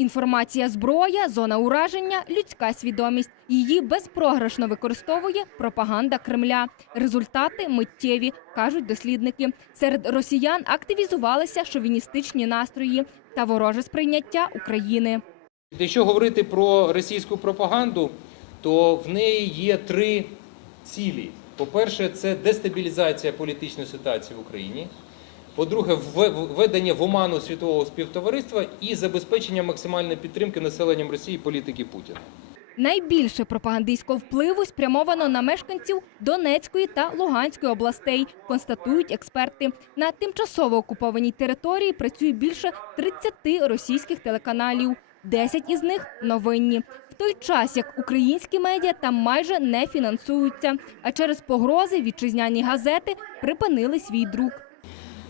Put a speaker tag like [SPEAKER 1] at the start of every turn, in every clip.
[SPEAKER 1] Інформація зброя, зона ураження, людська свідомість. Її безпрограшно використовує пропаганда Кремля. Результати миттєві, кажуть дослідники. Серед росіян активізувалися шовіністичні настрої та вороже сприйняття України.
[SPEAKER 2] Якщо говорити про російську пропаганду, то в неї є три цілі. По-перше, це дестабілізація політичної ситуації в Україні. По-друге, введення в оману світового співтовариства і забезпечення максимальної підтримки населенням Росії політики Путіна.
[SPEAKER 1] Найбільше пропагандистського впливу спрямовано на мешканців Донецької та Луганської областей, констатують експерти. На тимчасово окупованій території працює більше 30 російських телеканалів. 10 із них новинні. В той час як українські медіа там майже не фінансуються, а через погрози вітчизняні газети припинили свій друк.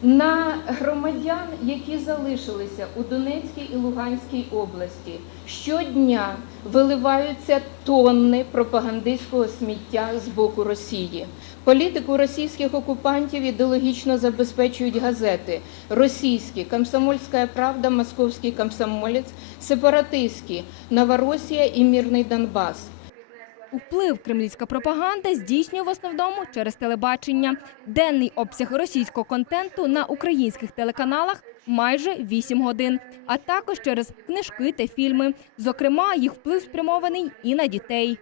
[SPEAKER 3] На громадян, які залишилися у Донецькій і Луганській області, щодня виливаються тонни пропагандистського сміття з боку Росії. Політику російських окупантів ідеологічно забезпечують газети російські Комсомольська правда, Московський комсомолець, сепаратистські Новоросія і Мірний Донбас.
[SPEAKER 1] Вплив кремлівська пропаганда здійснює в основному через телебачення. Денний обсяг російського контенту на українських телеканалах майже 8 годин, а також через книжки та фільми. Зокрема, їх вплив спрямований і на дітей.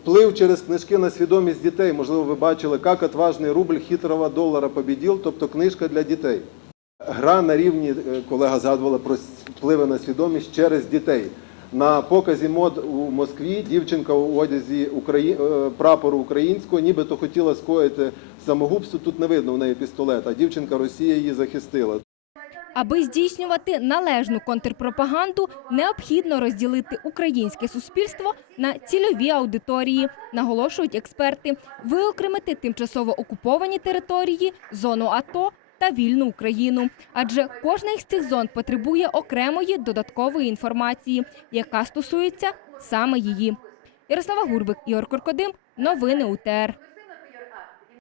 [SPEAKER 4] Вплив через книжки на свідомість дітей. Можливо, ви бачили, як отважний рубль хитрого долара побіділ, тобто книжка для дітей. Гра на рівні, е, колега згадувала про впливи на свідомість через дітей. На показі мод у Москві дівчинка у одязі Украї... е, прапору українського, нібито хотіла скоїти самогубство. Тут не видно в неї пістолет, а дівчинка Росія її захистила.
[SPEAKER 1] Аби здійснювати належну контрпропаганду, необхідно розділити українське суспільство на цільові аудиторії, наголошують експерти, виокремити тимчасово окуповані території, зону АТО та вільну Україну. Адже кожна із цих зон потребує окремої додаткової інформації, яка стосується саме її. Ярослава Гурбик, Ігор Куркодим, Новини УТР.